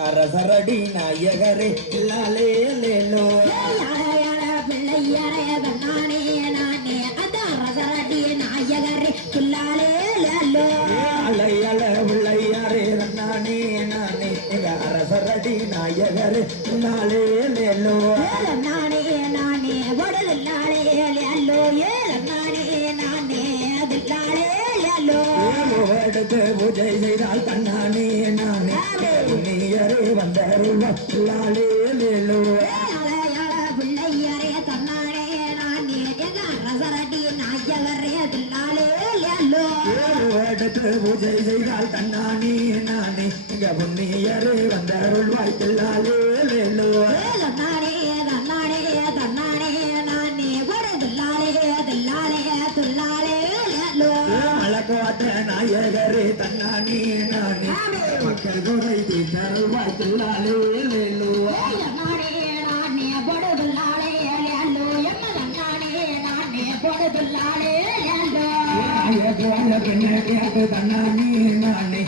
அரசரடி நாயகரே லாலே லேலோ பிள்ளையரே நானே நானே அந்த அரசரடி நாயகரே லாலே லேலோ அலையல பிள்ளையாரே நானே நானே அரசரடி நாயகரே லாலே லேலோ நானே நானே வடல் லாலே லேலோ நானே நானே அது லாலே லேலோ எடுத்து பூஜை செய்தால் தன்னானே நானே நீயரே வந்தருளாலே லேலோ பிள்ளையரே தன்னானே நானே எங்க அரசரடி நாயகரே லாலே லேலோ எடுத்து பூஜை செய்தால் தன்னானே நானே இங்க புண்ணியரே வந்தருள்வாய் தில்லாலே லேலோ தன்னானே தன்னானே தன்னானே நானே வடல் லாலே லாலே துல்லாலே லேலோ அழகாத நாயகரே தன்னானே நானே மக்கள் குறை தீர்த்தருள்வாய் தில்லாலே லேலோ நானே நானே வடல் லாலே லேலோ நானே நானே வடல் லாலே லேலோ தன்னானே நானே